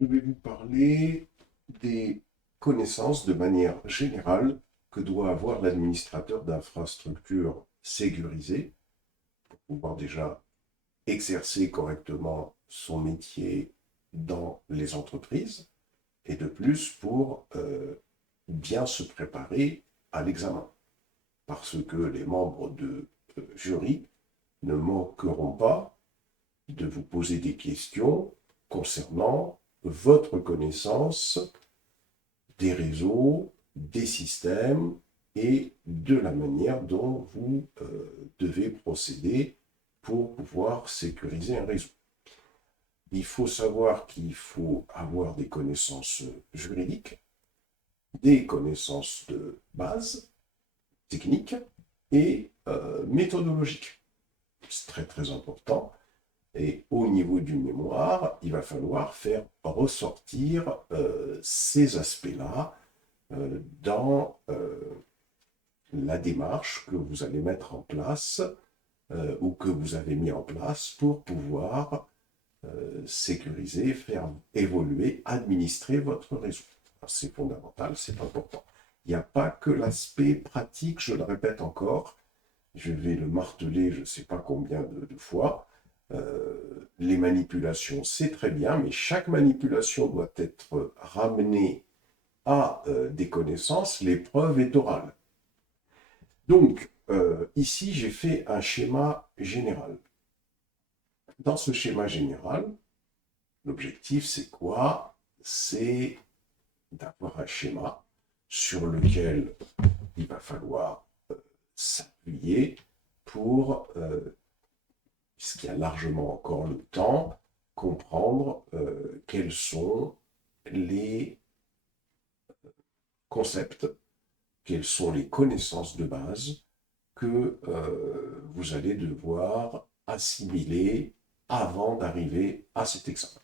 Je vais vous parler des connaissances de manière générale que doit avoir l'administrateur d'infrastructures sécurisées pour pouvoir déjà exercer correctement son métier dans les entreprises et de plus pour bien se préparer à l'examen. Parce que les membres de jury ne manqueront pas de vous poser des questions concernant votre connaissance des réseaux, des systèmes et de la manière dont vous devez procéder pour pouvoir sécuriser un réseau. Il faut savoir qu'il faut avoir des connaissances juridiques, des connaissances de base, techniques et méthodologiques. C'est très très important. Et au niveau du mémoire, il va falloir faire ressortir ces aspects-là dans la démarche que vous allez mettre en place ou que vous avez mis en place pour pouvoir sécuriser, faire évoluer, administrer votre réseau. C'est fondamental, c'est important. Il n'y a pas que l'aspect pratique, je le répète encore, je vais le marteler je ne sais pas combien de fois. Les manipulations, c'est très bien, mais chaque manipulation doit être ramenée à des connaissances. L'épreuve est orale. Donc, ici, j'ai fait un schéma général. Dans ce schéma général, l'objectif, c'est quoi? C'est d'avoir un schéma sur lequel il va falloir s'appuyer pour, puisqu'il y a largement encore le temps, comprendre quels sont les concepts, quelles sont les connaissances de base que vous allez devoir assimiler avant d'arriver à cet examen.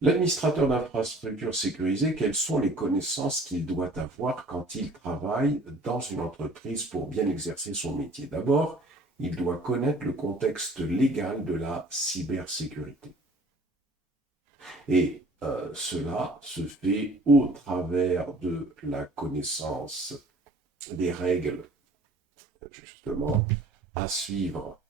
L'administrateur d'infrastructure sécurisée, quelles sont les connaissances qu'il doit avoir quand il travaille dans une entreprise pour bien exercer son métier? D'abord, il doit connaître le contexte légal de la cybersécurité. Et cela se fait au travers de la connaissance des règles, justement, à suivre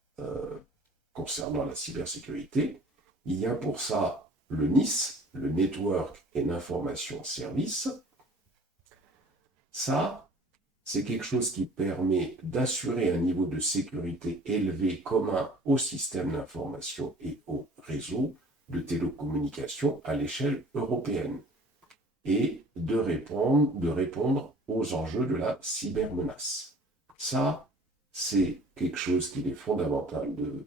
concernant la cybersécurité. Il y a pour ça le NIS, le Network and Information Service. Ça, c'est quelque chose qui permet d'assurer un niveau de sécurité élevé commun au système d'information et au réseau de télécommunications à l'échelle européenne et de répondre aux enjeux de la cybermenace. Ça, c'est quelque chose qu'il est fondamental de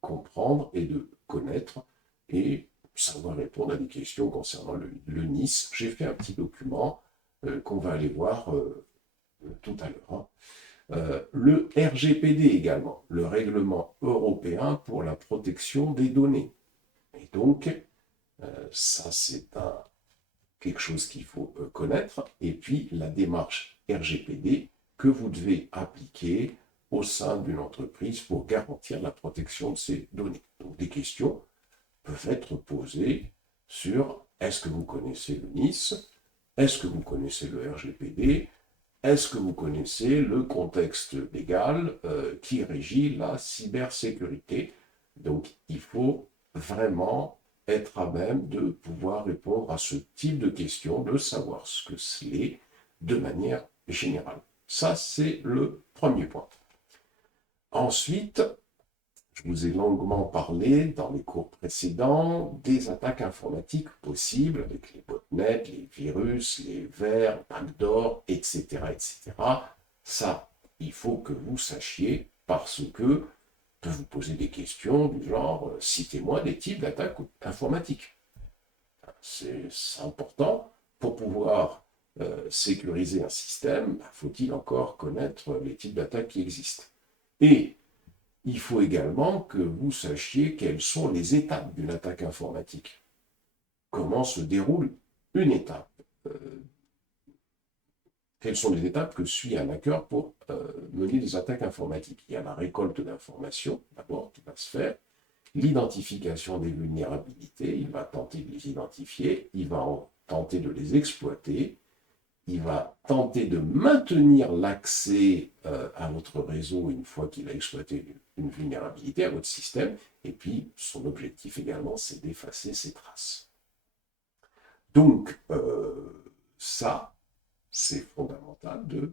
comprendre et de connaître et savoir répondre à des questions concernant le NIS. J'ai fait un petit document qu'on va aller voir tout à l'heure. Le RGPD également, le règlement européen pour la protection des données. Et donc, ça c'est quelque chose qu'il faut connaître. Et puis, la démarche RGPD que vous devez appliquer au sein d'une entreprise pour garantir la protection de ces données. Donc, des questions peuvent être posées sur est-ce que vous connaissez le NIS? Est-ce que vous connaissez le RGPD? Est-ce que vous connaissez le contexte légal qui régit la cybersécurité? Donc, il faut vraiment être à même de pouvoir répondre à ce type de questions, de savoir ce que c'est de manière générale. Ça, c'est le premier point. Ensuite, je vous ai longuement parlé dans les cours précédents des attaques informatiques possibles avec les botnets, les virus, les vers, backdoor, etc., etc. Ça, il faut que vous sachiez parce que peut vous poser des questions du genre citez-moi des types d'attaques informatiques. C'est important pour pouvoir sécuriser un système. Faut-il encore connaître les types d'attaques qui existent? Et il faut également que vous sachiez quelles sont les étapes d'une attaque informatique. Comment se déroule une étape? Quelles sont les étapes que suit un hacker pour mener des attaques informatiques? Il y a la récolte d'informations, d'abord, qui va se faire. l'identification des vulnérabilités, il va tenter de les identifier, il va tenter de les exploiter, il va tenter de maintenir l'accès à votre réseau une fois qu'il a exploité une vulnérabilité à votre système, et puis son objectif également, c'est d'effacer ces traces. Donc, ça, c'est fondamental de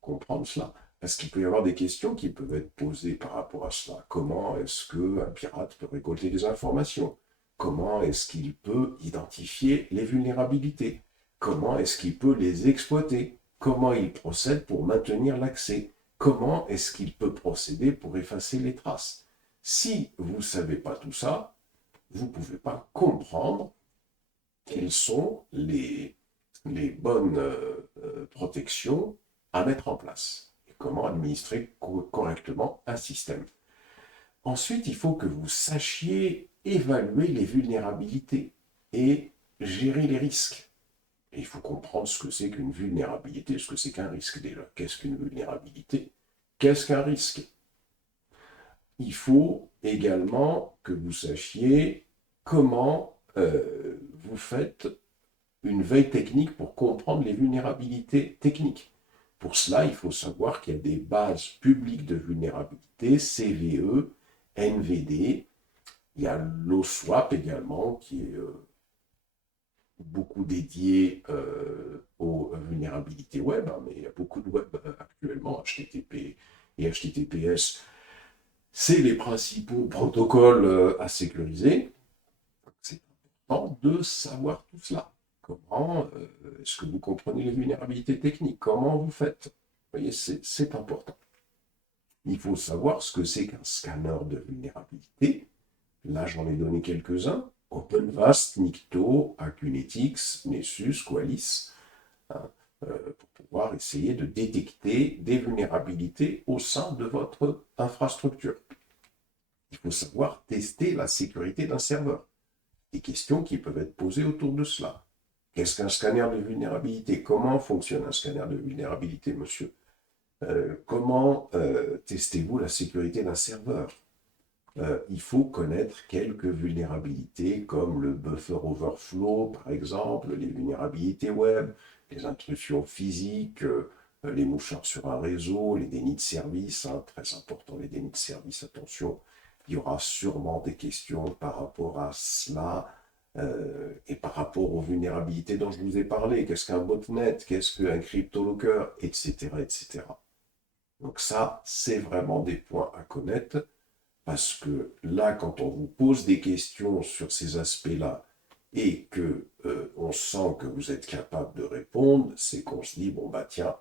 comprendre cela. Parce qu'il peut y avoir des questions qui peuvent être posées par rapport à cela. Comment est-ce qu'un pirate peut récolter des informations? Comment est-ce qu'il peut identifier les vulnérabilités? Comment est-ce qu'il peut les exploiter? Comment il procède pour maintenir l'accès? Comment est-ce qu'il peut procéder pour effacer les traces? Si vous ne savez pas tout ça, vous ne pouvez pas comprendre quelles sont les bonnes protections à mettre en place et comment administrer correctement un système. Ensuite, il faut que vous sachiez évaluer les vulnérabilités et gérer les risques. Et il faut comprendre ce que c'est qu'une vulnérabilité, ce que c'est qu'un risque déjà. Qu'est-ce qu'une vulnérabilité? Qu'est-ce qu'un risque? Il faut également que vous sachiez comment vous faites une veille technique pour comprendre les vulnérabilités techniques. Pour cela, il faut savoir qu'il y a des bases publiques de vulnérabilité, CVE, NVD. Il y a l'OSWAP également, qui est beaucoup dédié aux vulnérabilités web, mais il y a beaucoup de web actuellement, HTTP et HTTPS. C'est les principaux protocoles à sécuriser. C'est important de savoir tout cela. Comment est-ce que vous comprenez les vulnérabilités techniques? Comment vous faites? Vous voyez, c'est important. Il faut savoir ce que c'est qu'un scanner de vulnérabilité. Là, j'en ai donné quelques-uns. OpenVast, Nikto, Acunetix, Nessus, Qualys, hein, pour pouvoir essayer de détecter des vulnérabilités au sein de votre infrastructure. Il faut savoir tester la sécurité d'un serveur. Des questions qui peuvent être posées autour de cela. Qu'est-ce qu'un scanner de vulnérabilité? Comment fonctionne un scanner de vulnérabilité, monsieur? Comment testez-vous la sécurité d'un serveur? Il faut connaître quelques vulnérabilités comme le buffer overflow, par exemple, les vulnérabilités web, les intrusions physiques, les mouchards sur un réseau, les dénis de service, hein, très important les dénis de service, attention, il y aura sûrement des questions par rapport à cela. Et par rapport aux vulnérabilités dont je vous ai parlé, qu'est-ce qu'un botnet, qu'est-ce qu'un cryptolocker, etc., etc. Donc ça, c'est vraiment des points à connaître, parce que là, quand on vous pose des questions sur ces aspects-là, et que on sent que vous êtes capable de répondre, c'est qu'on se dit, bon bah tiens,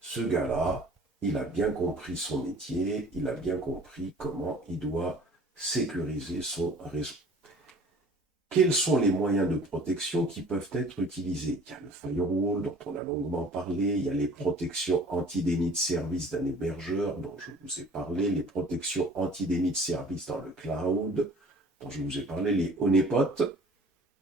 ce gars-là, il a bien compris son métier, il a bien compris comment il doit sécuriser son réseau. Quels sont les moyens de protection qui peuvent être utilisés? Il y a le firewall dont on a longuement parlé, il y a les protections anti-déni de service d'un hébergeur dont je vous ai parlé, les protections anti-déni de service dans le cloud dont je vous ai parlé, les honeypots,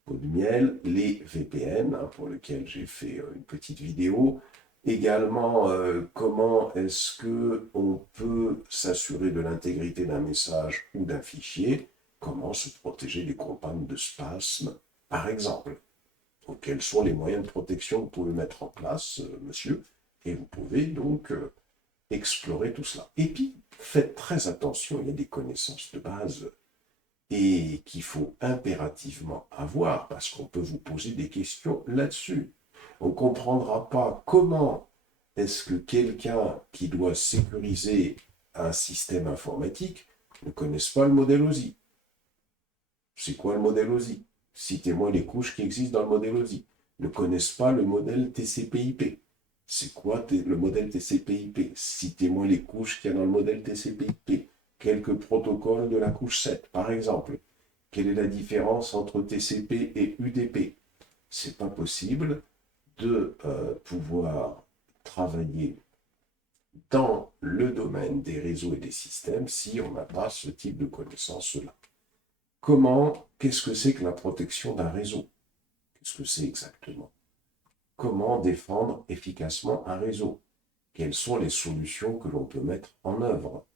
pot de miel, les VPN hein, pour lesquels j'ai fait une petite vidéo. Également, comment est-ce qu'on peut s'assurer de l'intégrité d'un message ou d'un fichier? Comment se protéger des campagnes de spasme, par exemple? Donc, quels sont les moyens de protection que vous pouvez mettre en place, monsieur? Et vous pouvez donc explorer tout cela. Et puis, faites très attention, il y a des connaissances de base et qu'il faut impérativement avoir parce qu'on peut vous poser des questions là-dessus. On ne comprendra pas comment est-ce que quelqu'un qui doit sécuriser un système informatique ne connaisse pas le modèle OSI. C'est quoi le modèle OSI? Citez-moi les couches qui existent dans le modèle OSI. Ne connaissent pas le modèle TCP/IP. C'est quoi le modèle TCP/IP? Citez-moi les couches qu'il y a dans le modèle TCP/IP. Quelques protocoles de la couche 7, par exemple. Quelle est la différence entre TCP et UDP? C'est pas possible de pouvoir travailler dans le domaine des réseaux et des systèmes si on n'a pas ce type de connaissances-là. Qu'est-ce que c'est que la protection d'un réseau? Qu'est-ce que c'est exactement? Comment défendre efficacement un réseau? Quelles sont les solutions que l'on peut mettre en œuvre?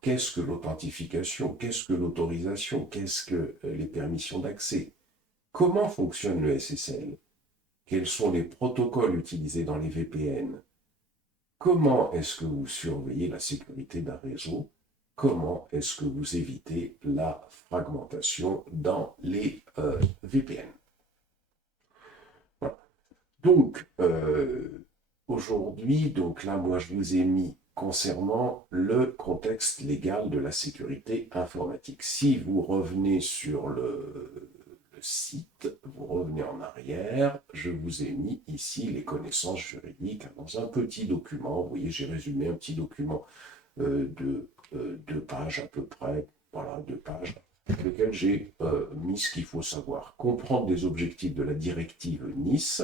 Qu'est-ce que l'authentification? Qu'est-ce que l'autorisation? Qu'est-ce que les permissions d'accès? Comment fonctionne le SSL? Quels sont les protocoles utilisés dans les VPN? Comment est-ce que vous surveillez la sécurité d'un réseau? Comment est-ce que vous évitez la fragmentation dans les VPN? Voilà. Donc, aujourd'hui, donc là, moi, je vous ai mis concernant le contexte légal de la sécurité informatique. Si vous revenez sur le site, vous revenez en arrière, je vous ai mis ici les connaissances juridiques dans un petit document. Vous voyez, j'ai résumé un petit document de 2 pages à peu près, voilà, 2 pages, dans lequel j'ai mis ce qu'il faut savoir. Comprendre les objectifs de la directive Nice,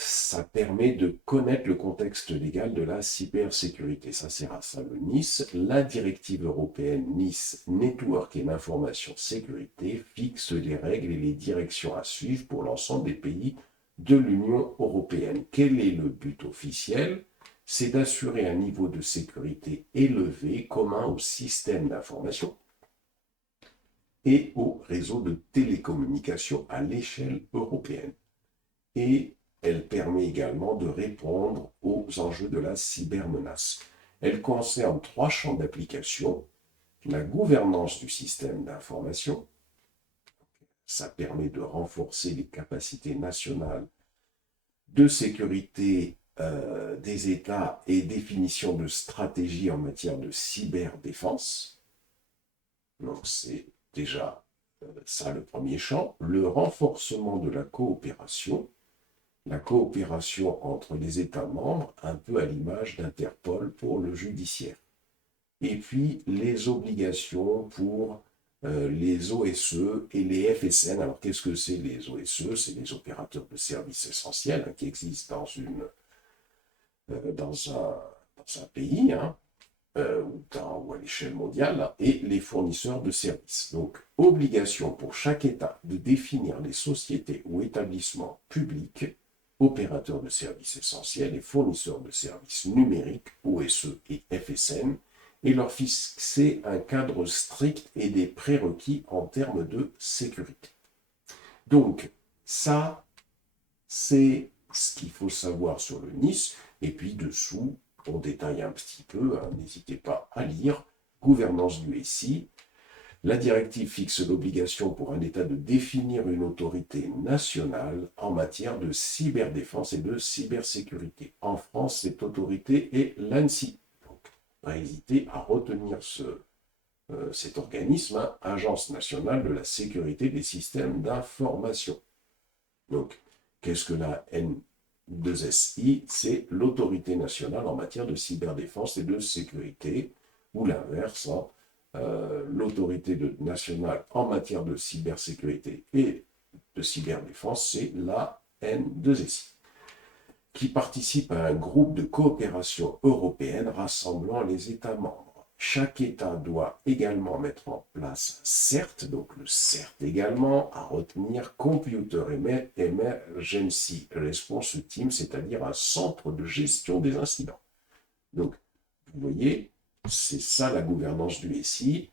ça permet de connaître le contexte légal de la cybersécurité. Ça sert à ça, le Nice. La directive européenne Nice Network and Information Sécurité fixe les règles et les directions à suivre pour l'ensemble des pays de l'Union européenne. Quel est le but officiel? C'est d'assurer un niveau de sécurité élevé commun aux systèmes d'information et aux réseaux de télécommunications à l'échelle européenne. Et elle permet également de répondre aux enjeux de la cybermenace. Elle concerne 3 champs d'application. La gouvernance du système d'information, ça permet de renforcer les capacités nationales de sécurité des États et définition de stratégies en matière de cyberdéfense. Donc c'est déjà ça le premier champ. Le renforcement de la coopération entre les États membres, un peu à l'image d'Interpol pour le judiciaire. Et puis les obligations pour les OSE et les FSN. Alors qu'est-ce que c'est les OSE? C'est les opérateurs de services essentiels qui existent dans un pays ou à l'échelle mondiale, et les fournisseurs de services. Donc, obligation pour chaque État de définir les sociétés ou établissements publics, opérateurs de services essentiels et fournisseurs de services numériques, OSE et FSN, et leur fixer un cadre strict et des prérequis en termes de sécurité. Donc, ça, c'est ce qu'il faut savoir sur le Nice. Et puis dessous, on détaille un petit peu, n'hésitez pas à lire, gouvernance du SI. La directive fixe l'obligation pour un État de définir une autorité nationale en matière de cyberdéfense et de cybersécurité. En France, cette autorité est l'ANSSI. Donc, pas hésiter à retenir cet organisme, Agence nationale de la sécurité des systèmes d'information. Donc, qu'est-ce que la N2SI? C'est l'autorité nationale en matière de cyberdéfense et de sécurité, ou l'inverse, l'autorité nationale en matière de cybersécurité et de cyberdéfense, c'est la N2SI, qui participe à un groupe de coopération européenne rassemblant les États membres. Chaque État doit également mettre en place un CERT, donc le CERT également, à retenir Computer Emergency Response Team, c'est-à-dire un centre de gestion des incidents. Donc, vous voyez, c'est ça la gouvernance du SI.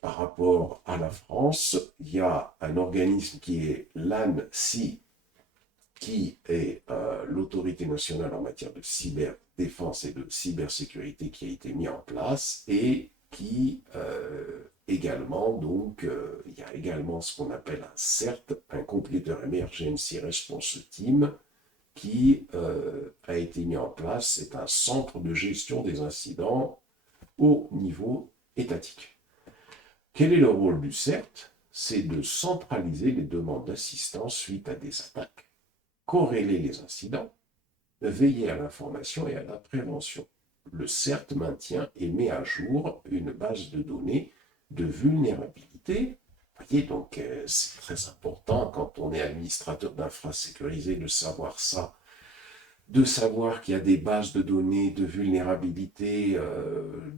Par rapport à la France, il y a un organisme qui est l'ANSSI, qui est l'autorité nationale en matière de cyberdéfense et de cybersécurité qui a été mis en place et qui également, donc, il y a également ce qu'on appelle un CERT, un Computer Emergency Response Team, qui a été mis en place. C'est un centre de gestion des incidents au niveau étatique. Quel est le rôle du CERT? C'est de centraliser les demandes d'assistance suite à des attaques, corréler les incidents, veiller à l'information et à la prévention. Le CERT maintient et met à jour une base de données de vulnérabilité. Vous voyez, donc c'est très important quand on est administrateur d'infra sécurisé de savoir ça, de savoir qu'il y a des bases de données de vulnérabilité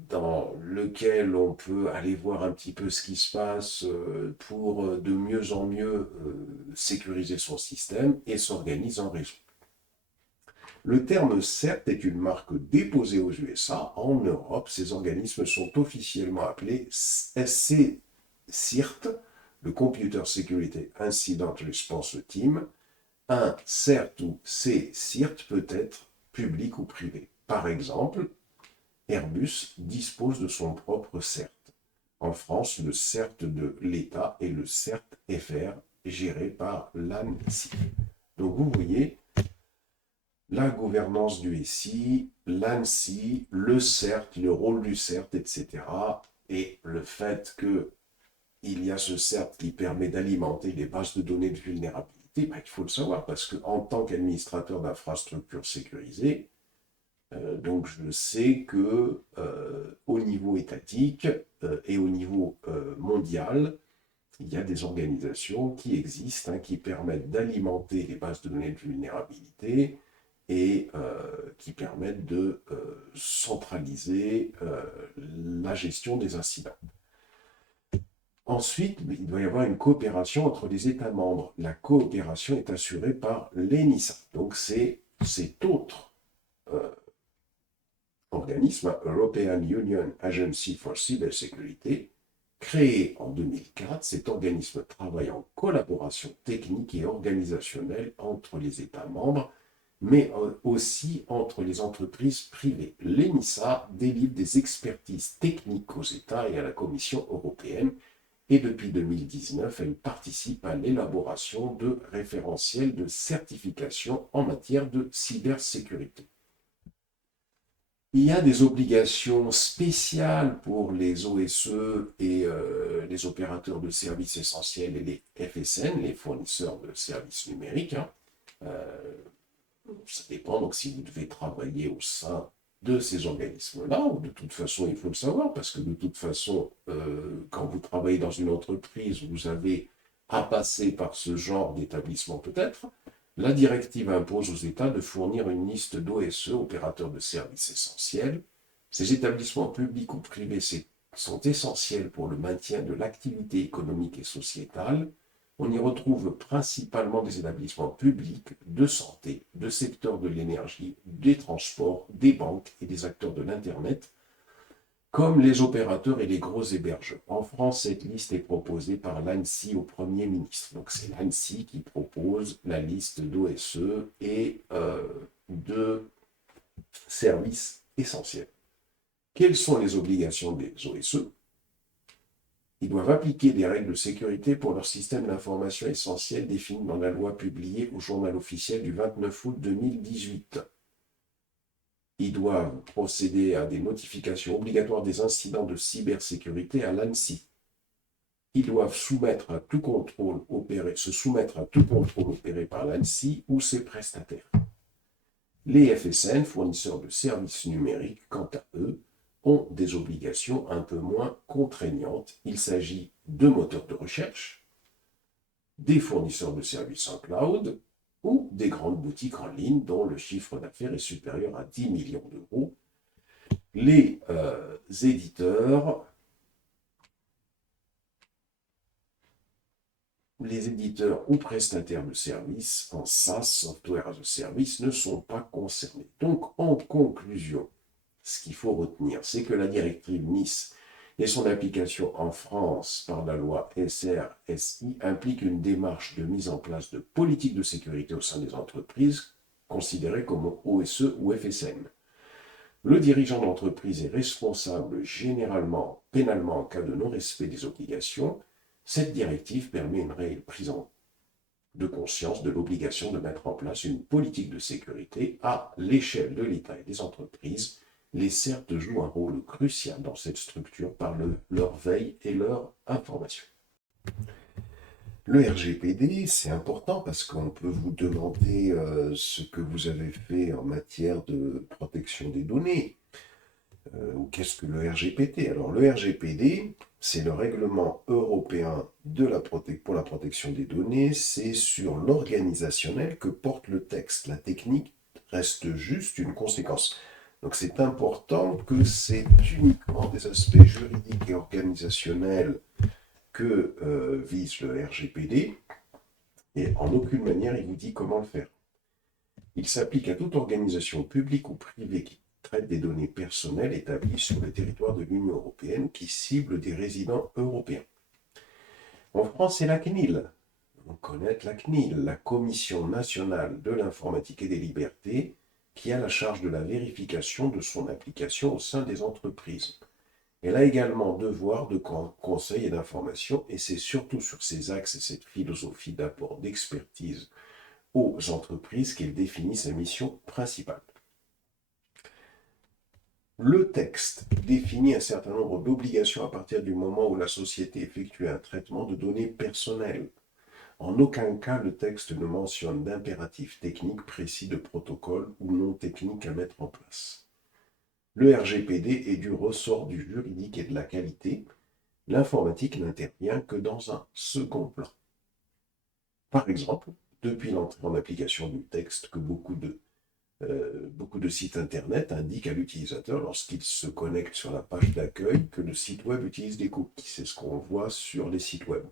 dans lesquelles on peut aller voir un petit peu ce qui se passe pour de mieux en mieux sécuriser son système et s'organiser en réseau. Le terme CERT est une marque déposée aux USA. En Europe, ces organismes sont officiellement appelés SC-CIRT, le Computer Security Incident Response Team. Un CERT ou C-CIRT peut être public ou privé. Par exemple, Airbus dispose de son propre CERT. En France, le CERT de l'État est le CERT-FR, géré par l'ANSSI. Donc vous voyez, la gouvernance du SI, l'ANSSI, le CERT, le rôle du CERT, etc. Et le fait qu'il y a ce CERT qui permet d'alimenter les bases de données de vulnérabilité, il faut le savoir, parce qu'en tant qu'administrateur d'infrastructures sécurisées, donc je sais que au niveau étatique et au niveau mondial, il y a des organisations qui existent, qui permettent d'alimenter les bases de données de vulnérabilité et qui permettent de centraliser la gestion des incidents. Ensuite, il doit y avoir une coopération entre les États membres. La coopération est assurée par l'ENISA. Donc c'est cet autre organisme, European Union Agency for Cybersecurity, créé en 2004. Cet organisme travaille en collaboration technique et organisationnelle entre les États membres, mais aussi entre les entreprises privées. L'ENISA délivre des expertises techniques aux États et à la Commission européenne, et depuis 2019, elle participe à l'élaboration de référentiels de certification en matière de cybersécurité. Il y a des obligations spéciales pour les OSE et les opérateurs de services essentiels et les FSN, les fournisseurs de services numériques. Ça dépend donc si vous devez travailler au sein de ces organismes-là, ou de toute façon, il faut le savoir, parce que de toute façon, quand vous travaillez dans une entreprise, vous avez à passer par ce genre d'établissement peut-être. La directive impose aux États de fournir une liste d'OSE, opérateurs de services essentiels. Ces établissements publics ou privés sont essentiels pour le maintien de l'activité économique et sociétale. On y retrouve principalement des établissements publics, de santé, de secteur de l'énergie, des transports, des banques et des acteurs de l'Internet, comme les opérateurs et les gros hébergeurs. En France, cette liste est proposée par l'ANSSI au Premier ministre. Donc c'est l'ANSSI qui propose la liste d'OSE et de services essentiels. Quelles sont les obligations des OSE ? Ils doivent appliquer des règles de sécurité pour leur système d'information essentiel définies dans la loi publiée au Journal officiel du 29 août 2018. Ils doivent procéder à des notifications obligatoires des incidents de cybersécurité à l'ANSSI. Ils doivent se soumettre à tout contrôle opéré par l'ANSSI ou ses prestataires. Les FSN, fournisseurs de services numériques, quant à eux, ont des obligations un peu moins contraignantes. Il s'agit de moteurs de recherche, des fournisseurs de services en cloud ou des grandes boutiques en ligne dont le chiffre d'affaires est supérieur à 10 millions d'euros. Les éditeurs ou prestataires de services en SaaS, Software as a Service, ne sont pas concernés. Donc, en conclusion, ce qu'il faut retenir, c'est que la directive NIS et son application en France par la loi SRSI implique une démarche de mise en place de politiques de sécurité au sein des entreprises considérées comme OSE ou FSN. Le dirigeant d'entreprise est responsable généralement pénalement en cas de non-respect des obligations. Cette directive permet une réelle prise de conscience de l'obligation de mettre en place une politique de sécurité à l'échelle de l'État et des entreprises. Les CERT jouent un rôle crucial dans cette structure par leur veille et leur information. Le RGPD, c'est important parce qu'on peut vous demander ce que vous avez fait en matière de protection des données. Ou qu'est-ce que le RGPD ? Alors le RGPD, c'est le règlement européen pour la protection des données. C'est sur l'organisationnel que porte le texte. La technique reste juste une conséquence. Donc c'est important que c'est uniquement des aspects juridiques et organisationnels que vise le RGPD, et en aucune manière il vous dit comment le faire. Il s'applique à toute organisation publique ou privée qui traite des données personnelles établies sur le territoire de l'Union européenne ou qui cible des résidents européens. En France, c'est la CNIL. On connaît la CNIL, la Commission nationale de l'informatique et des libertés, qui a la charge de la vérification de son application au sein des entreprises. Elle a également devoir de conseil et d'information, et c'est surtout sur ces axes et cette philosophie d'apport d'expertise aux entreprises qu'elle définit sa mission principale. Le texte définit un certain nombre d'obligations à partir du moment où la société effectue un traitement de données personnelles. En aucun cas, le texte ne mentionne d'impératif technique précis de protocole ou non technique à mettre en place. Le RGPD est du ressort du juridique et de la qualité. L'informatique n'intervient que dans un second plan. Par exemple, depuis l'entrée en application du texte que beaucoup de sites internet indiquent à l'utilisateur lorsqu'il se connecte sur la page d'accueil que le site web utilise des cookies. C'est ce qu'on voit sur les sites web.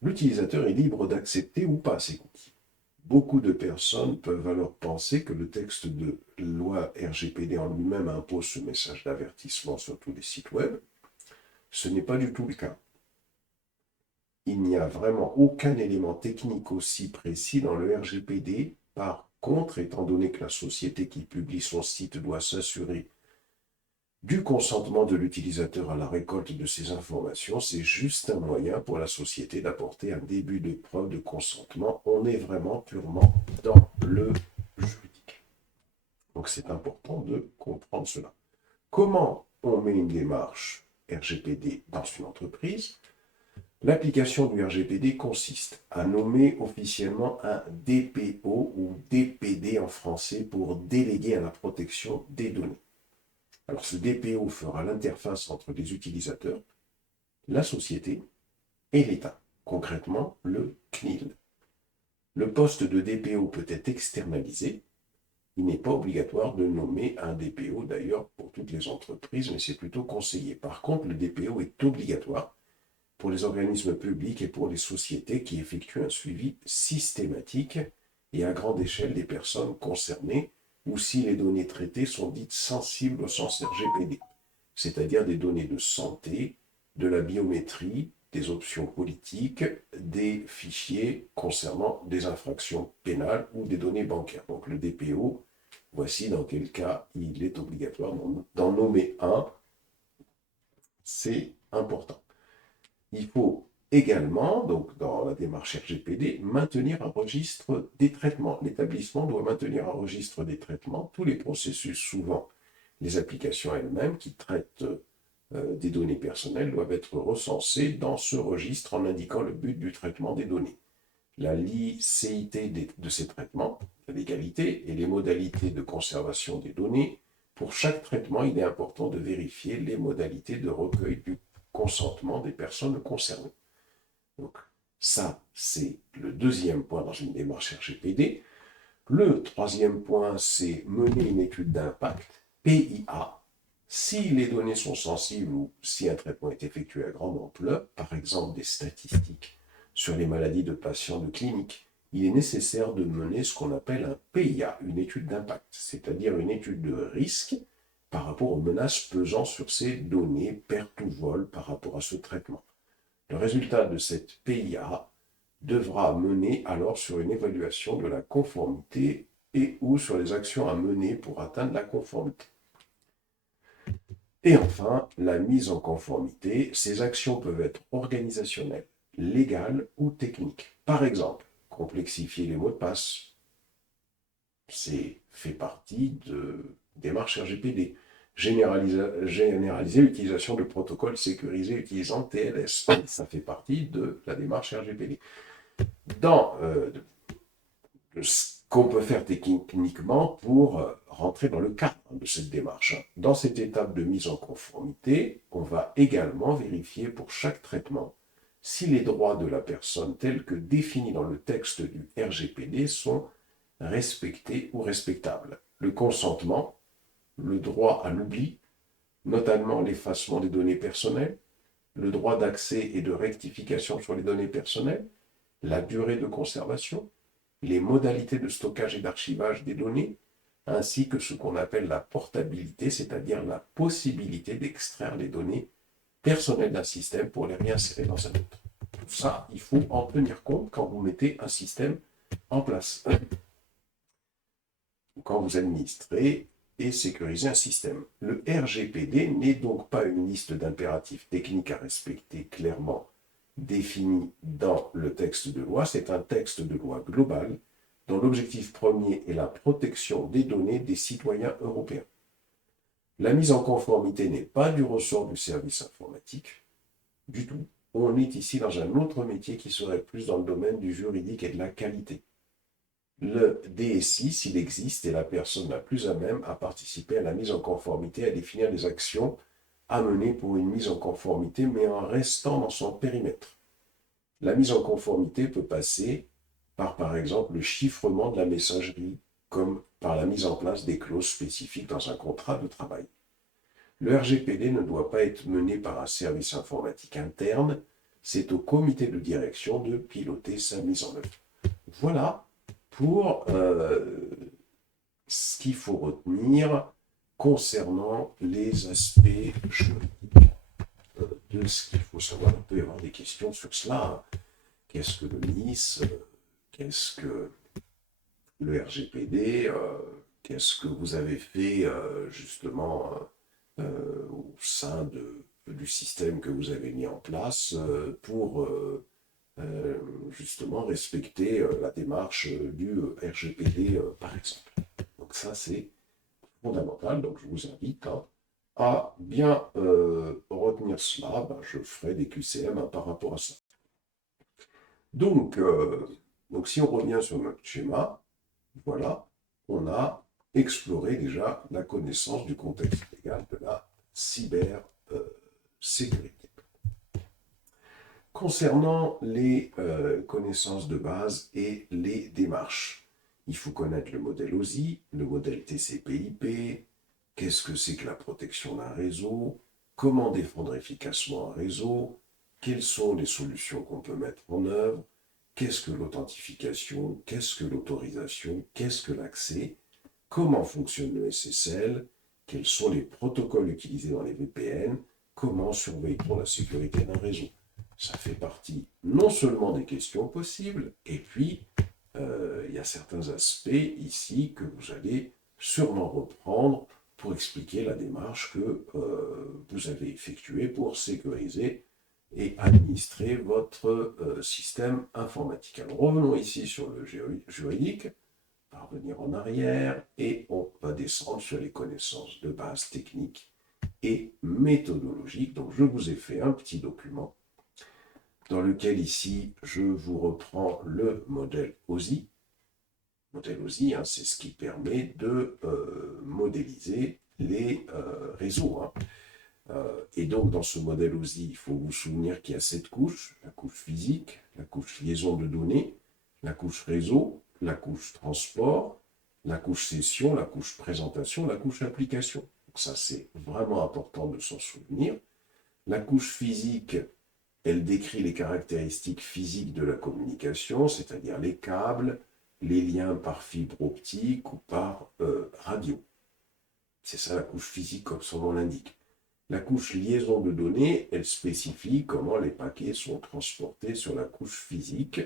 L'utilisateur est libre d'accepter ou pas ces cookies. Beaucoup de personnes peuvent alors penser que le texte de loi RGPD en lui-même impose ce message d'avertissement sur tous les sites web. Ce n'est pas du tout le cas. Il n'y a vraiment aucun élément technique aussi précis dans le RGPD. Par contre, étant donné que la société qui publie son site doit s'assurer du consentement de l'utilisateur à la récolte de ces informations, c'est juste un moyen pour la société d'apporter un début de preuve de consentement. On est vraiment purement dans le juridique. Donc c'est important de comprendre cela. Comment on met une démarche RGPD dans une entreprise? L'application du RGPD consiste à nommer officiellement un DPO ou DPD en français pour déléguer à la protection des données. Alors ce DPO fera l'interface entre les utilisateurs, la société et l'État, concrètement le CNIL. Le poste de DPO peut être externalisé. Il n'est pas obligatoire de nommer un DPO d'ailleurs pour toutes les entreprises, mais c'est plutôt conseillé. Par contre, le DPO est obligatoire pour les organismes publics et pour les sociétés qui effectuent un suivi systématique et à grande échelle des personnes concernées ou si les données traitées sont dites sensibles au sens RGPD, c'est-à-dire des données de santé, de la biométrie, des options politiques, des fichiers concernant des infractions pénales ou des données bancaires. Donc le DPO, voici dans quel cas il est obligatoire d'en nommer un. C'est important. Il faut également, donc dans la démarche RGPD, maintenir un registre des traitements. L'établissement doit maintenir un registre des traitements, tous les processus, souvent les applications elles-mêmes qui traitent des données personnelles doivent être recensées dans ce registre en indiquant le but du traitement des données, la licéité de ces traitements, la légalité et les modalités de conservation des données. Pour chaque traitement, il est important de vérifier les modalités de recueil du consentement des personnes concernées. Donc, ça, c'est le deuxième point dans une démarche RGPD. Le troisième point, c'est mener une étude d'impact, PIA. Si les données sont sensibles ou si un traitement est effectué à grande ampleur, par exemple des statistiques sur les maladies de patients de clinique, il est nécessaire de mener ce qu'on appelle un PIA, une étude d'impact, c'est-à-dire une étude de risque par rapport aux menaces pesant sur ces données, perte ou vol par rapport à ce traitement. Le résultat de cette PIA devra mener alors sur une évaluation de la conformité et ou sur les actions à mener pour atteindre la conformité. Et enfin, la mise en conformité. Ces actions peuvent être organisationnelles, légales ou techniques. Par exemple, complexifier les mots de passe, fait partie de démarche RGPD. Généraliser l'utilisation de protocoles sécurisés utilisant TLS, ça fait partie de la démarche RGPD. Dans ce qu'on peut faire techniquement pour rentrer dans le cadre de cette démarche. Dans cette étape de mise en conformité, on va également vérifier pour chaque traitement si les droits de la personne tels que définis dans le texte du RGPD sont respectés ou respectables. Le consentement, le droit à l'oubli, notamment l'effacement des données personnelles, le droit d'accès et de rectification sur les données personnelles, la durée de conservation, les modalités de stockage et d'archivage des données, ainsi que ce qu'on appelle la portabilité, c'est-à-dire la possibilité d'extraire les données personnelles d'un système pour les réinsérer dans un autre. Tout ça, il faut en tenir compte quand vous mettez un système en place, quand vous administrez et sécurisez un système. Le RGPD n'est donc pas une liste d'impératifs techniques à respecter clairement définis dans le texte de loi, c'est un texte de loi global dont l'objectif premier est la protection des données des citoyens européens. La mise en conformité n'est pas du ressort du service informatique, du tout. On est ici dans un autre métier qui serait plus dans le domaine du juridique et de la qualité. Le DSI, s'il existe, est la personne la plus à même à participer à la mise en conformité, à définir les actions à mener pour une mise en conformité, mais en restant dans son périmètre. La mise en conformité peut passer par exemple, le chiffrement de la messagerie, comme par la mise en place des clauses spécifiques dans un contrat de travail. Le RGPD ne doit pas être mené par un service informatique interne, c'est au comité de direction de piloter sa mise en œuvre. Voilà pour ce qu'il faut retenir concernant les aspects juridiques de ce qu'il faut savoir. Il peut y avoir des questions sur cela. Qu'est-ce que le NIS? Qu'est-ce que le RGPD? Qu'est-ce que vous avez fait justement au sein du système que vous avez mis en place pour justement respecter la démarche du RGPD par exemple. Donc ça c'est fondamental, donc je vous invite à bien retenir cela. Ben, je ferai des QCM par rapport à ça. Donc si on revient sur notre schéma, voilà, on a exploré déjà la connaissance du contexte légal de la cybersécurité. Concernant les connaissances de base et les démarches, il faut connaître le modèle OSI, le modèle TCP/IP, qu'est-ce que c'est que la protection d'un réseau, comment défendre efficacement un réseau, quelles sont les solutions qu'on peut mettre en œuvre, qu'est-ce que l'authentification, qu'est-ce que l'autorisation, qu'est-ce que l'accès, comment fonctionne le SSL, quels sont les protocoles utilisés dans les VPN, comment surveille-t-on la sécurité d'un réseau. Ça fait partie non seulement des questions possibles, et puis il y a certains aspects ici que vous allez sûrement reprendre pour expliquer la démarche que vous avez effectuée pour sécuriser et administrer votre système informatique. Alors revenons ici sur le juridique, on va revenir en arrière et on va descendre sur les connaissances de base techniques et méthodologiques. Donc je vous ai fait un petit document dans lequel ici je vous reprends le modèle OSI. Le modèle OSI, c'est ce qui permet de modéliser les réseaux. Et donc, dans ce modèle OSI, il faut vous souvenir qu'il y a 7 couches. La couche physique, la couche liaison de données, la couche réseau, la couche transport, la couche session, la couche présentation, la couche application. Donc ça, c'est vraiment important de s'en souvenir. La couche physique, elle décrit les caractéristiques physiques de la communication, c'est-à-dire les câbles, les liens par fibre optique ou par radio. C'est ça la couche physique comme son nom l'indique. La couche liaison de données, elle spécifie comment les paquets sont transportés sur la couche physique.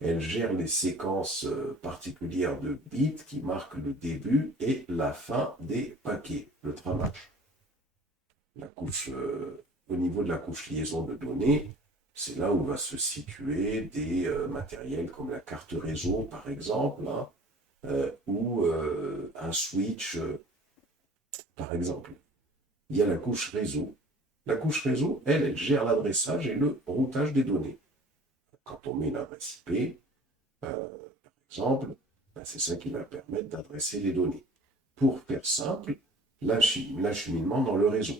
Elle gère les séquences particulières de bits qui marquent le début et la fin des paquets, le tramage. Au niveau de la couche liaison de données, c'est là où va se situer des matériels comme la carte réseau, par exemple, ou un switch, par exemple. Il y a la couche réseau. La couche réseau, elle gère l'adressage et le routage des données. Quand on met une adresse IP, par exemple, c'est ça qui va permettre d'adresser les données. Pour faire simple, l'acheminement dans le réseau.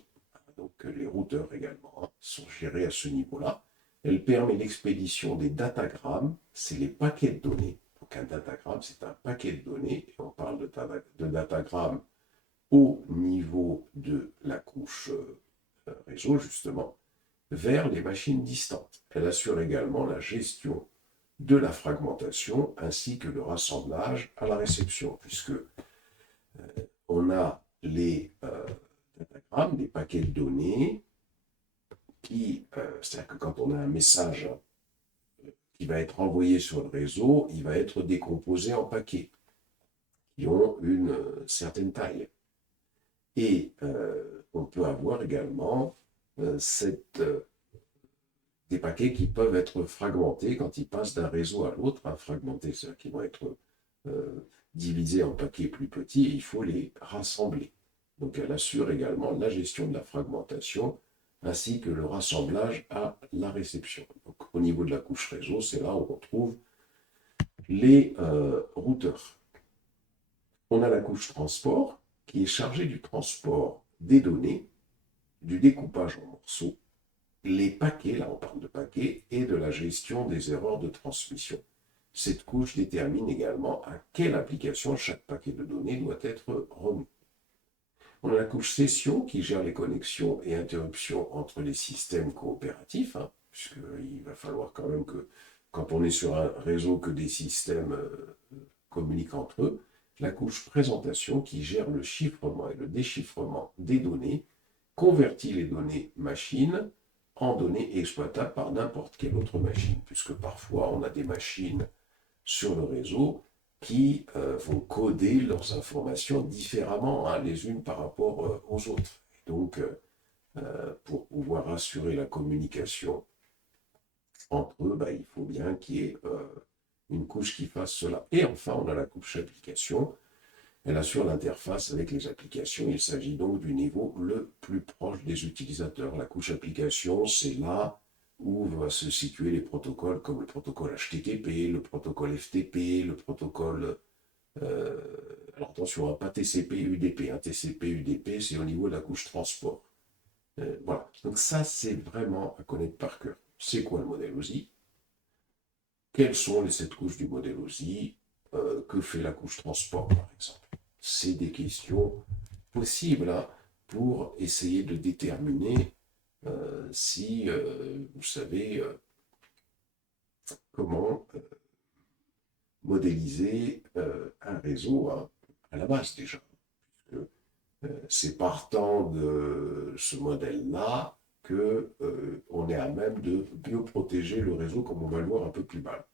Donc les routeurs également sont gérés à ce niveau-là. Elle permet l'expédition des datagrammes, c'est les paquets de données. Donc un datagramme, c'est un paquet de données, et on parle de datagrammes au niveau de la couche réseau, justement, vers les machines distantes. Elle assure également la gestion de la fragmentation ainsi que le rassemblage à la réception, puisque on a les datagrammes, des paquets de données, c'est-à-dire que quand on a un message qui va être envoyé sur le réseau, il va être décomposé en paquets qui ont une certaine taille. Et on peut avoir également des paquets qui peuvent être fragmentés quand ils passent d'un réseau à l'autre. Fragmentés, c'est-à-dire qu'ils vont être divisés en paquets plus petits et il faut les rassembler. Donc elle assure également la gestion de la fragmentation ainsi que le rassemblage à la réception. Donc, au niveau de la couche réseau, c'est là où on trouve les routeurs. On a la couche transport qui est chargée du transport des données, du découpage en morceaux, les paquets, là on parle de paquets, et de la gestion des erreurs de transmission. Cette couche détermine également à quelle application chaque paquet de données doit être remis. On a la couche session qui gère les connexions et interruptions entre les systèmes coopératifs, puisqu'il va falloir quand même que, quand on est sur un réseau, que des systèmes communiquent entre eux. La couche présentation qui gère le chiffrement et le déchiffrement des données, convertit les données machines en données exploitables par n'importe quelle autre machine, puisque parfois on a des machines sur le réseau qui vont coder leurs informations différemment, les unes par rapport aux autres. Et donc, pour pouvoir assurer la communication entre eux, il faut bien qu'il y ait une couche qui fasse cela. Et enfin, on a la couche application. Elle assure l'interface avec les applications. Il s'agit donc du niveau le plus proche des utilisateurs. La couche application, c'est là où vont se situer les protocoles comme le protocole HTTP, le protocole FTP, le protocole... alors attention, pas TCP, UDP. TCP, UDP, c'est au niveau de la couche transport. Voilà. Donc ça, c'est vraiment à connaître par cœur. C'est quoi le modèle OSI? Quelles sont les 7 couches du modèle OSI? Que fait la couche transport, par exemple? C'est des questions possibles pour essayer de déterminer si vous savez comment modéliser un réseau à la base déjà. C'est partant de ce modèle-là qu'on est à même de bioprotéger le réseau, comme on va le voir un peu plus bas.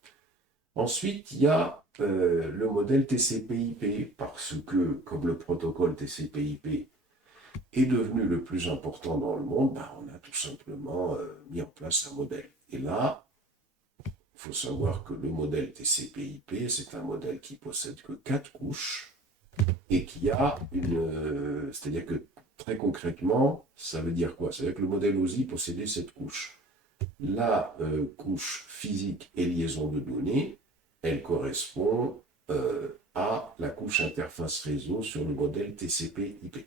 Ensuite, il y a le modèle TCP/IP, parce que, comme le protocole TCP/IP est devenu le plus important dans le monde, on a tout simplement mis en place un modèle. Et là, il faut savoir que le modèle TCP/IP, c'est un modèle qui possède que 4 couches, et qui a c'est-à-dire que très concrètement, ça veut dire quoi? Ça veut dire que le modèle OSI possédait cette couche. La couche physique et liaison de données, elle correspond à la couche interface réseau sur le modèle TCP/IP.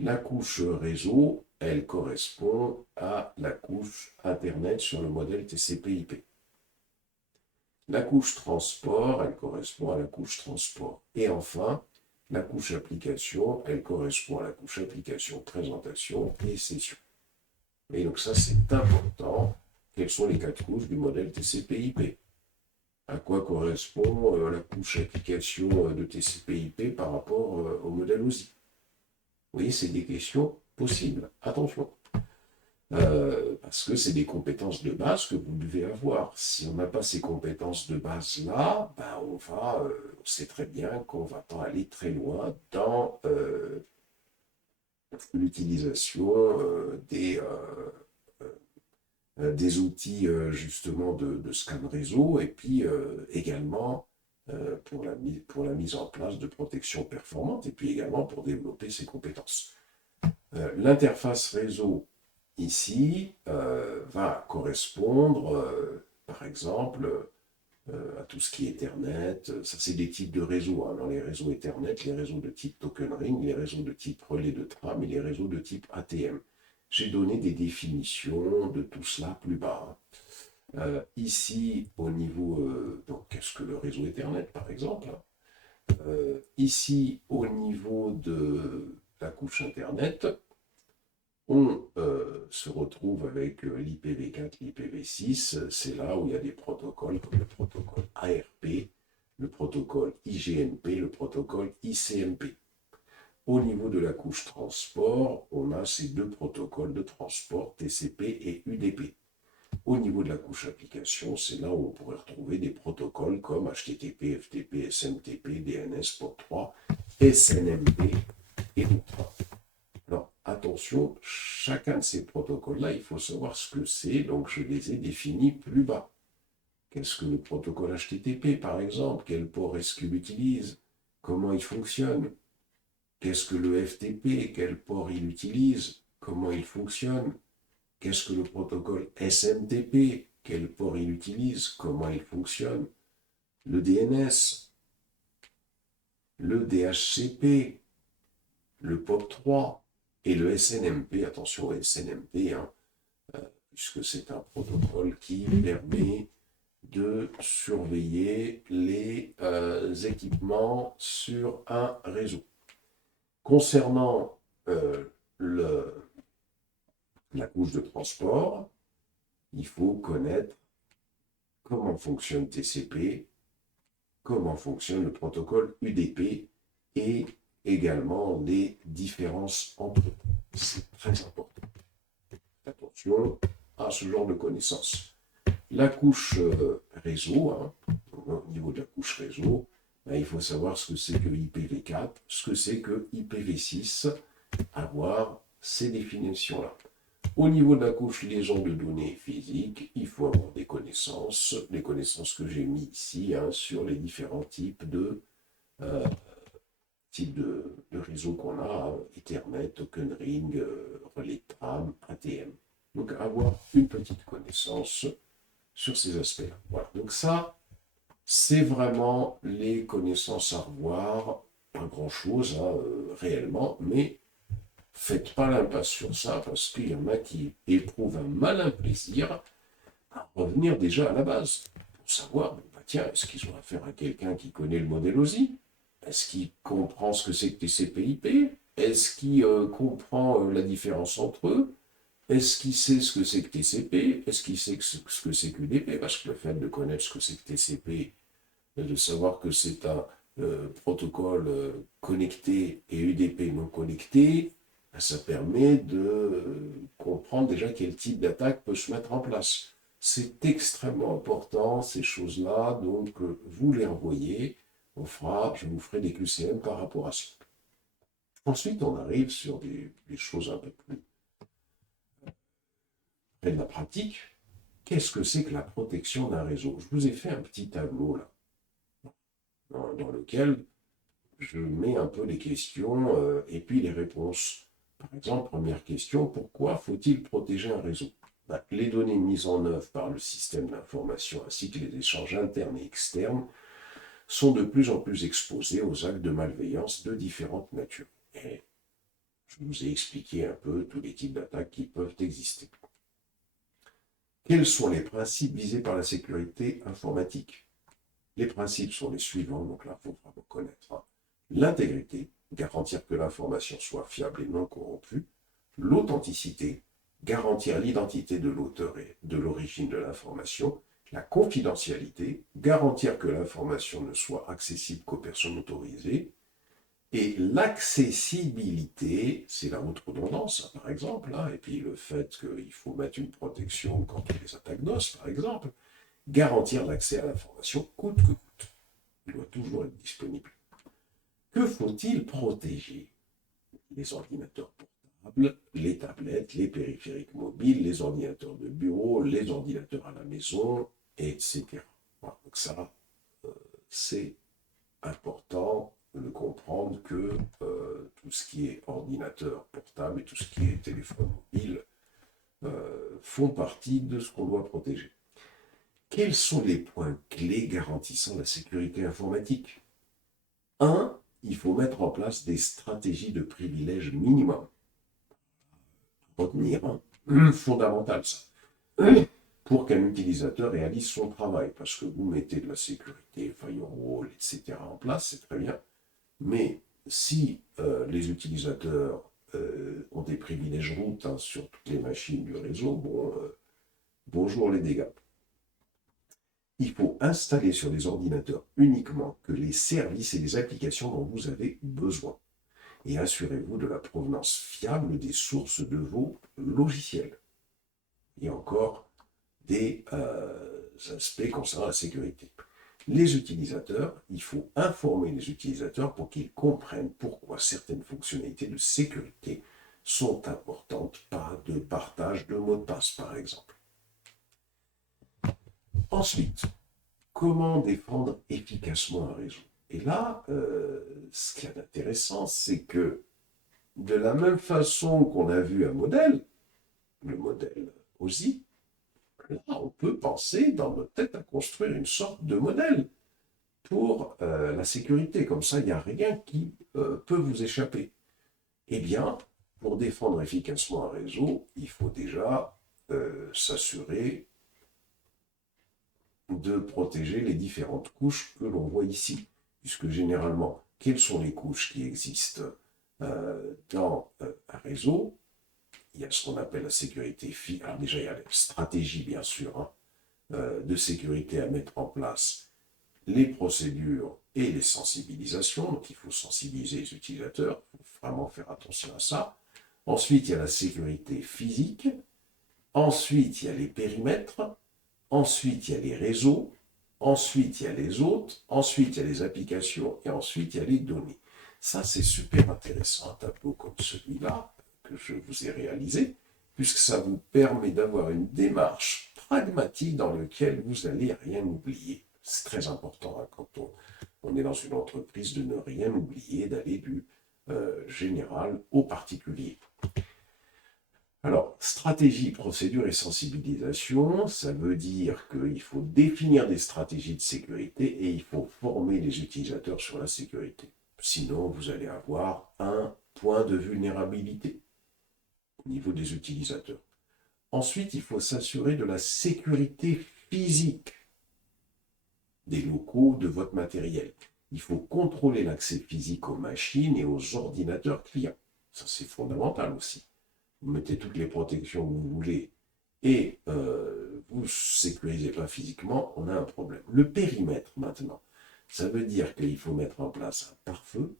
La couche réseau, elle correspond à la couche Internet sur le modèle TCP/IP. La couche transport, elle correspond à la couche transport. Et enfin, la couche application, elle correspond à la couche application, présentation et session. Et donc ça, c'est important. Quelles sont les 4 couches du modèle TCP/IP? À quoi correspond la couche application de TCP/IP par rapport au modèle OSI? Vous voyez, c'est des questions possibles. Attention. Parce que c'est des compétences de base que vous devez avoir. Si on n'a pas ces compétences de base-là, on sait très bien qu'on ne va pas aller très loin dans l'utilisation des outils justement de scan réseau et puis également pour la mise en place de protection performante et puis également pour développer ses compétences. L'interface réseau ici va correspondre par exemple à tout ce qui est Ethernet. Ça, c'est des types de réseaux. Dans les réseaux Ethernet, les réseaux de type token ring, les réseaux de type relais de tram et les réseaux de type ATM. J'ai donné des définitions de tout cela plus bas. Ici, au niveau, donc, qu'est-ce que le réseau Ethernet, par exemple? Ici, au niveau de la couche Internet, on se retrouve avec l'IPv4, l'IPv6. C'est là où il y a des protocoles comme le protocole ARP, le protocole IGMP, le protocole ICMP. Au niveau de la couche transport, on a ces deux protocoles de transport, TCP et UDP. Au niveau de la couche application, c'est là où on pourrait retrouver des protocoles comme HTTP, FTP, SMTP, DNS, POP3, SNMP et d'autres. Alors, attention, chacun de ces protocoles-là, il faut savoir ce que c'est, donc je les ai définis plus bas. Qu'est-ce que le protocole HTTP, par exemple? Quel port est-ce qu'il utilise? Comment il fonctionne? Qu'est-ce que le FTP? Quel port il utilise? Comment il fonctionne? Qu'est-ce que le protocole SMTP? Quel port il utilise? Comment il fonctionne? Le DNS, le DHCP, le POP3 et le SNMP. Attention au SNMP, puisque c'est un protocole qui permet de surveiller les équipements sur un réseau. Concernant la couche de transport, il faut connaître comment fonctionne TCP, comment fonctionne le protocole UDP et également les différences entre eux. C'est très important. Attention à ce genre de connaissances. La couche réseau, au niveau de la couche réseau, il faut savoir ce que c'est que IPv4, ce que c'est que IPv6, avoir ces définitions-là. Au niveau de la couche liaison de données physiques, il faut avoir des connaissances, les connaissances que j'ai mis ici sur les différents types de réseaux qu'on a, Ethernet, Token Ring, relais de tram, ATM. Donc avoir une petite connaissance sur ces aspects-là. Voilà. Donc ça, c'est vraiment les connaissances à revoir, pas grand-chose réellement, mais faites pas l'impasse sur ça parce qu'il y en a qui éprouvent un malin plaisir à revenir déjà à la base pour savoir, tiens, est-ce qu'ils ont affaire à quelqu'un qui connaît le modèle OSI? Est-ce qu'il comprend ce que c'est que TCP/IP? Est-ce qu'il comprend la différence entre eux? Est-ce qu'il sait ce que c'est que TCP? Est-ce qu'il sait ce que c'est que UDP? Parce que le fait de connaître ce que c'est que TCP, de savoir que c'est un protocole connecté et UDP non connecté, ça permet de comprendre déjà quel type d'attaque peut se mettre en place. C'est extrêmement important, ces choses-là, donc vous les envoyez, je vous ferai des QCM par rapport à ça. Ensuite, on arrive sur des choses un peu plus près de la pratique. Qu'est-ce que c'est que la protection d'un réseau? Je vous ai fait un petit tableau là, dans lequel je mets un peu les questions et puis les réponses. Par exemple, première question, pourquoi faut-il protéger un réseau? Les données mises en œuvre par le système d'information ainsi que les échanges internes et externes sont de plus en plus exposés aux actes de malveillance de différentes natures. Et je vous ai expliqué un peu tous les types d'attaques qui peuvent exister. Quels sont les principes visés par la sécurité informatique? Les principes sont les suivants, donc là, il faut vraiment connaître. L'intégrité, garantir que l'information soit fiable et non corrompue. L'authenticité, garantir l'identité de l'auteur et de l'origine de l'information. La confidentialité, garantir que l'information ne soit accessible qu'aux personnes autorisées. Et l'accessibilité, c'est la haute redondance, par exemple, et puis le fait qu'il faut mettre une protection contre les attaques DOS, par exemple, garantir l'accès à l'information coûte que coûte. Il doit toujours être disponible. Que faut-il protéger? Les ordinateurs portables, les tablettes, les périphériques mobiles, les ordinateurs de bureau, les ordinateurs à la maison, etc. Voilà, donc ça, c'est important de comprendre que tout ce qui est ordinateur portable et tout ce qui est téléphone mobile font partie de ce qu'on doit protéger. Quels sont les points clés garantissant la sécurité informatique? 1. Il faut mettre en place des stratégies de privilège minimum. Retenir, fondamental ça. Pour qu'un utilisateur réalise son travail, parce que vous mettez de la sécurité, firewall, etc. en place, c'est très bien, mais si les utilisateurs ont des privilèges route hein, sur toutes les machines du réseau. Bon, bonjour les dégâts. Il faut installer sur les ordinateurs uniquement que les services et les applications dont vous avez besoin. Et assurez-vous de la provenance fiable des sources de vos logiciels. Et encore des aspects concernant la sécurité. Les utilisateurs, il faut informer les utilisateurs pour qu'ils comprennent pourquoi certaines fonctionnalités de sécurité sont importantes, pas de partage de mots de passe par exemple. Ensuite, comment défendre efficacement un réseau? Et là, ce qui est intéressant, c'est que de la même façon qu'on a vu un modèle, le modèle OSI, là, on peut penser dans notre tête à construire une sorte de modèle pour la sécurité. Comme ça, il n'y a rien qui peut vous échapper. Eh bien, pour défendre efficacement un réseau, il faut déjà s'assurer de protéger les différentes couches que l'on voit ici. Puisque généralement, quelles sont les couches qui existent dans un réseau? Il y a ce qu'on appelle la sécurité physique. Alors déjà, il y a la stratégie, bien sûr, hein, de sécurité à mettre en place, les procédures et les sensibilisations. Donc, il faut sensibiliser les utilisateurs. Il faut vraiment faire attention à ça. Ensuite, il y a la sécurité physique. Ensuite, il y a les périmètres. Ensuite, il y a les réseaux. Ensuite, il y a les hôtes. Ensuite, il y a les applications. Et ensuite, il y a les données. Ça, c'est super intéressant, un tableau comme celui-là que je vous ai réalisé, puisque ça vous permet d'avoir une démarche pragmatique dans laquelle vous n'allez rien oublier. C'est très important hein, quand on est dans une entreprise de ne rien oublier, d'aller du général au particulier. Alors, stratégie, procédure et sensibilisation, ça veut dire qu'il faut définir des stratégies de sécurité et il faut former les utilisateurs sur la sécurité. Sinon, vous allez avoir un point de vulnérabilité au niveau des utilisateurs. Ensuite, il faut s'assurer de la sécurité physique des locaux, de votre matériel. Il faut contrôler l'accès physique aux machines et aux ordinateurs clients. Ça, c'est fondamental aussi. Vous mettez toutes les protections que vous voulez et vous ne sécurisez pas physiquement, on a un problème. Le périmètre, maintenant, ça veut dire qu'il faut mettre en place un pare-feu.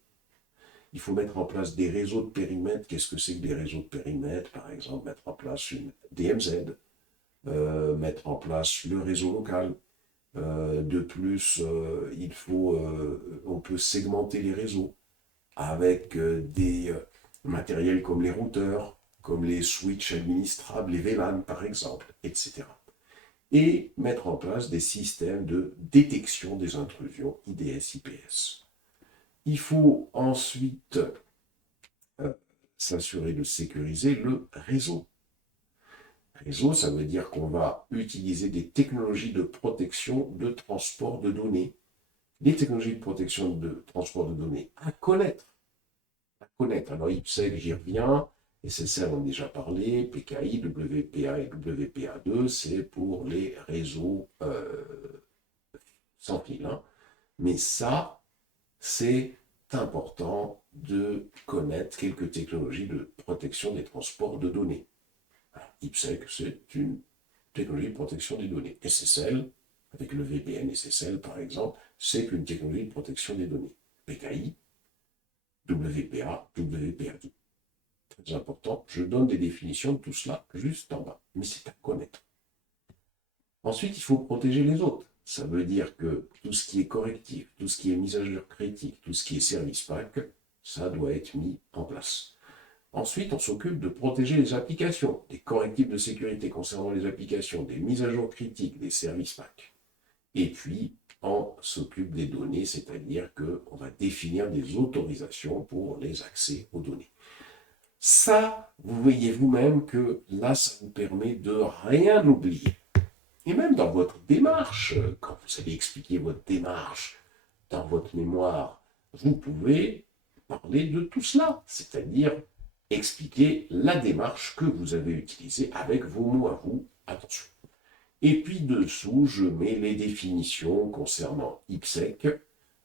Il faut mettre en place des réseaux de périmètre. Qu'est-ce que c'est que des réseaux de périmètre? Par exemple, mettre en place une DMZ, mettre en place le réseau local. De plus, on peut segmenter les réseaux avec des matériels comme les routeurs, comme les switches administrables, les VLAN par exemple, etc. Et mettre en place des systèmes de détection des intrusions IDS-IPS. Il faut ensuite s'assurer de sécuriser le réseau. Réseau, ça veut dire qu'on va utiliser des technologies de protection de transport de données. Les technologies de protection de transport de données à connaître. Alors, IPsec, j'y reviens. SSL, on a déjà parlé. PKI, WPA et WPA2, c'est pour les réseaux sans fil. Hein. Mais ça, c'est important de connaître quelques technologies de protection des transports de données. IPsec, c'est une technologie de protection des données. SSL, avec le VPN SSL par exemple, c'est une technologie de protection des données. PKI, WPA, WPA2. Très important, je donne des définitions de tout cela juste en bas, mais c'est à connaître. Ensuite, il faut protéger les autres. Ça veut dire que tout ce qui est correctif, tout ce qui est mise à jour critique, tout ce qui est service pack, ça doit être mis en place. Ensuite, on s'occupe de protéger les applications, des correctifs de sécurité concernant les applications, des mises à jour critiques, des services pack. Et puis, on s'occupe des données, c'est-à-dire qu'on va définir des autorisations pour les accès aux données. Ça, vous voyez vous-même que là, ça vous permet de rien oublier. Et même dans votre démarche, quand vous allez expliquer votre démarche dans votre mémoire, vous pouvez parler de tout cela, c'est-à-dire expliquer la démarche que vous avez utilisée avec vos mots à vous. Attention. Et puis dessous, je mets les définitions concernant IPsec.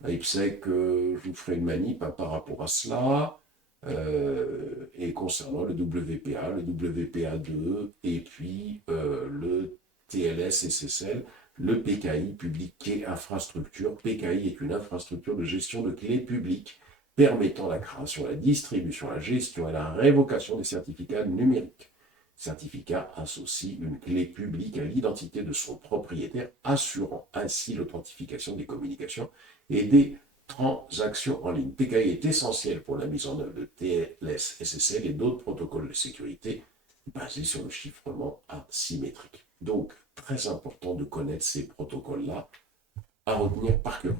IPsec, je vous ferai une manip par rapport à cela. et concernant le WPA, le WPA2 et puis le TLS-SSL, le PKI, Public Key Infrastructure. PKI est une infrastructure de gestion de clés publiques permettant la création, la distribution, la gestion et la révocation des certificats numériques. Certificat associe une clé publique à l'identité de son propriétaire, assurant ainsi l'authentification des communications et des transactions en ligne. PKI est essentiel pour la mise en œuvre de TLS, SSL et d'autres protocoles de sécurité basés sur le chiffrement asymétrique. Donc, très important de connaître ces protocoles-là à retenir par cœur.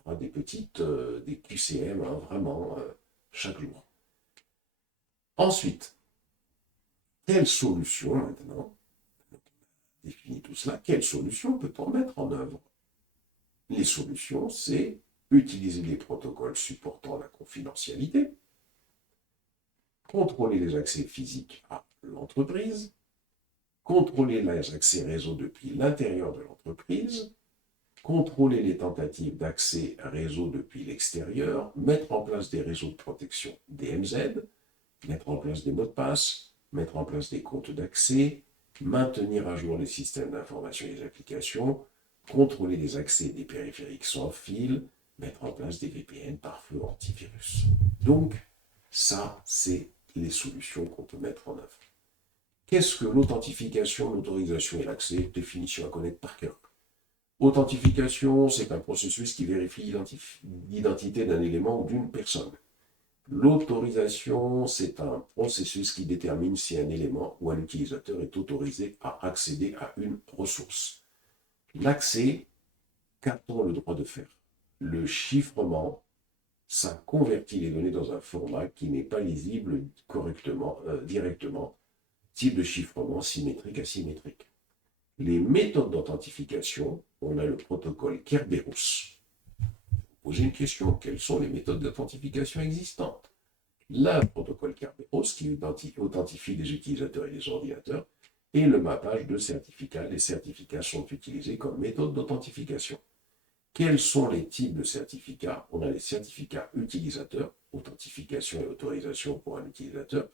On fera des petites, des QCM, hein, vraiment, chaque jour. Ensuite, quelle solution maintenant, définit tout cela, quelle solution peut-on mettre en œuvre? Les solutions, c'est utiliser des protocoles supportant la confidentialité, contrôler les accès physiques à l'entreprise, contrôler les accès réseau depuis l'intérieur de l'entreprise, contrôler les tentatives d'accès réseau depuis l'extérieur, mettre en place des réseaux de protection DMZ, mettre en place des mots de passe, mettre en place des comptes d'accès, maintenir à jour les systèmes d'information et les applications, contrôler les accès des périphériques sans fil, mettre en place des VPN pare-feu antivirus. Donc, ça, c'est les solutions qu'on peut mettre en œuvre. Qu'est-ce que l'authentification, l'autorisation et l'accès? Définition à connaître par cœur. Authentification, c'est un processus qui vérifie l'identité d'un élément ou d'une personne. L'autorisation, c'est un processus qui détermine si un élément ou un utilisateur est autorisé à accéder à une ressource. L'accès, qu'a-t-on le droit de faire? Le chiffrement, ça convertit les données dans un format qui n'est pas lisible correctement, directement, type de chiffrement symétrique, asymétrique. Les méthodes d'authentification, on a le protocole Kerberos. Posez une question, quelles sont les méthodes d'authentification existantes? Le protocole Kerberos qui authentifie les utilisateurs et les ordinateurs et le mappage de certificats. Les certificats sont utilisés comme méthode d'authentification. Quels sont les types de certificats? On a les certificats utilisateurs, authentification et autorisation pour un utilisateur,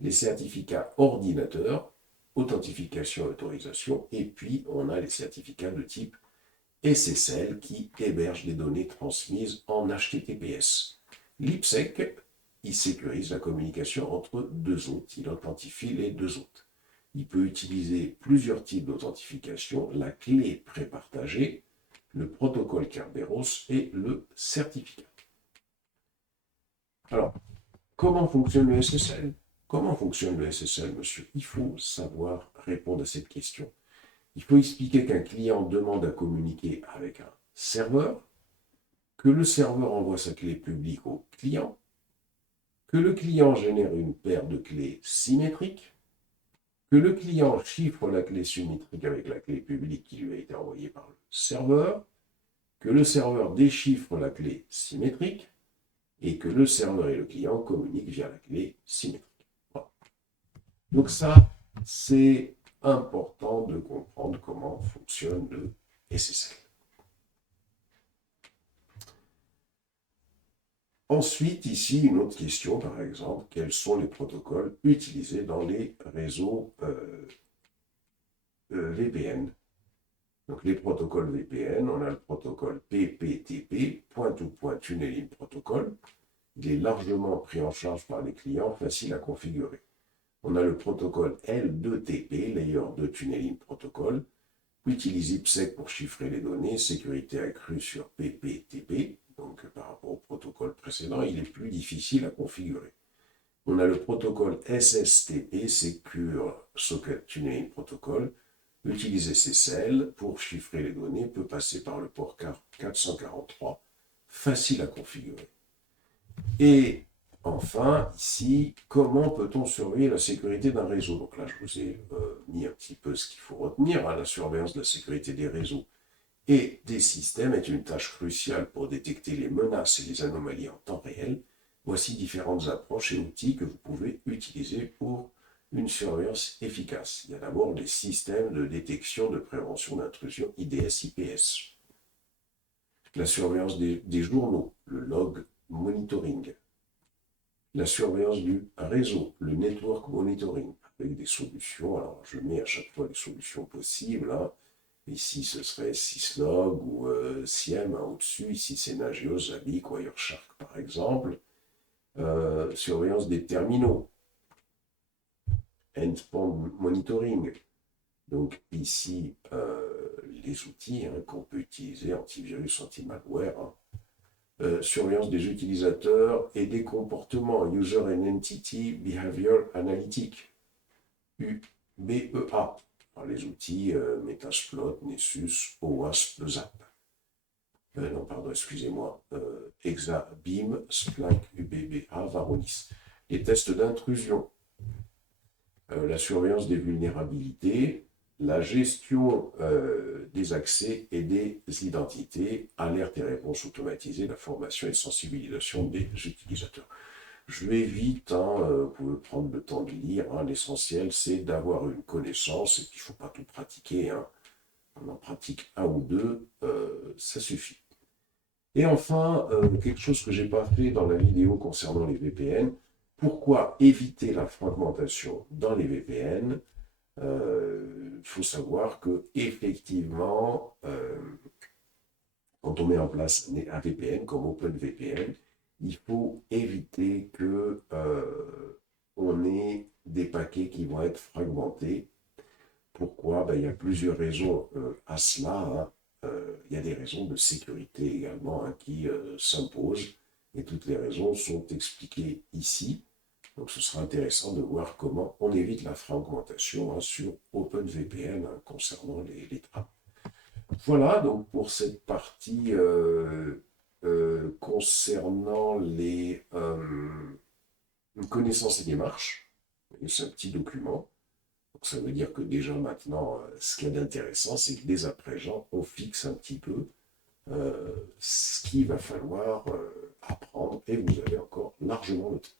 les certificats ordinateurs, authentification et autorisation, et puis on a les certificats de type SSL qui hébergent les données transmises en HTTPS. L'IPsec, il sécurise la communication entre deux hôtes, il authentifie les deux hôtes. Il peut utiliser plusieurs types d'authentification, la clé prépartagée, le protocole Kerberos et le certificat. Alors, comment fonctionne le SSL? Comment fonctionne le SSL, monsieur? Il faut savoir répondre à cette question. Il faut expliquer qu'un client demande à communiquer avec un serveur, que le serveur envoie sa clé publique au client, que le client génère une paire de clés symétriques, que le client chiffre la clé symétrique avec la clé publique qui lui a été envoyée par le serveur, que le serveur déchiffre la clé symétrique et que le serveur et le client communiquent via la clé symétrique. Voilà. Donc ça, c'est important de comprendre comment fonctionne le SSL. Ensuite, ici, une autre question, par exemple, quels sont les protocoles utilisés dans les réseaux VPN? Donc, les protocoles VPN, on a le protocole PPTP, Point-to-Point Tunneling Protocol. Il est largement pris en charge par les clients, facile à configurer. On a le protocole L2TP, Layer 2 Tunneling Protocol. Utilise IPsec pour chiffrer les données, sécurité accrue sur PPTP. Donc, par rapport au protocole précédent, il est plus difficile à configurer. On a le protocole SSTP, Secure Socket Tunneling Protocol. Utiliser SSL pour chiffrer les données peut passer par le port 443, facile à configurer. Et enfin, ici, comment peut-on surveiller la sécurité d'un réseau? Donc là, je vous ai mis un petit peu ce qu'il faut retenir. La surveillance de la sécurité des réseaux et des systèmes est une tâche cruciale pour détecter les menaces et les anomalies en temps réel. Voici différentes approches et outils que vous pouvez utiliser pour une surveillance efficace. Il y a d'abord les systèmes de détection de prévention d'intrusion IDS-IPS. La surveillance des journaux, le log monitoring. La surveillance du réseau, le network monitoring, avec des solutions. Alors, je mets à chaque fois les solutions possibles, hein. Ici, ce serait Syslog ou Siem hein, au-dessus. Ici, c'est Nagios, Zabbix, Wireshark, par exemple. Surveillance des terminaux, endpoint monitoring. Donc ici, les outils hein, qu'on peut utiliser, antivirus, anti-malware, hein. Surveillance des utilisateurs et des comportements, User and Entity Behavior Analytic, UBEA. Alors, les outils Metasploit, Nessus, OWASP, ZAP. Non, pardon, excusez-moi. Exabim, Splunk, UBBA, Varonis. Les tests d'intrusion, la surveillance des vulnérabilités, la gestion des accès et des identités, alerte et réponse automatisée, la formation et sensibilisation des utilisateurs. Je vais vite, hein, vous pouvez prendre le temps de lire, hein, l'essentiel c'est d'avoir une connaissance et puis il ne faut pas tout pratiquer, hein. On en pratique un ou deux, ça suffit. Et enfin, quelque chose que je n'ai pas fait dans la vidéo concernant les VPN, pourquoi éviter la fragmentation dans les VPN? Il faut savoir que effectivement, quand on met en place un VPN comme OpenVPN, il faut éviter que on ait des paquets qui vont être fragmentés. Pourquoi? Ben, il y a plusieurs raisons à cela, hein. Il y a des raisons de sécurité également hein, qui s'imposent et toutes les raisons sont expliquées ici. Donc ce sera intéressant de voir comment on évite la fragmentation hein, sur OpenVPN hein, concernant les trames. Voilà donc pour cette partie concernant les connaissances et démarches. C'est un petit document. Donc ça veut dire que déjà maintenant, ce qu'il y a d'intéressant, c'est que dès à présent, on fixe un petit peu ce qu'il va falloir apprendre et vous avez encore largement le temps.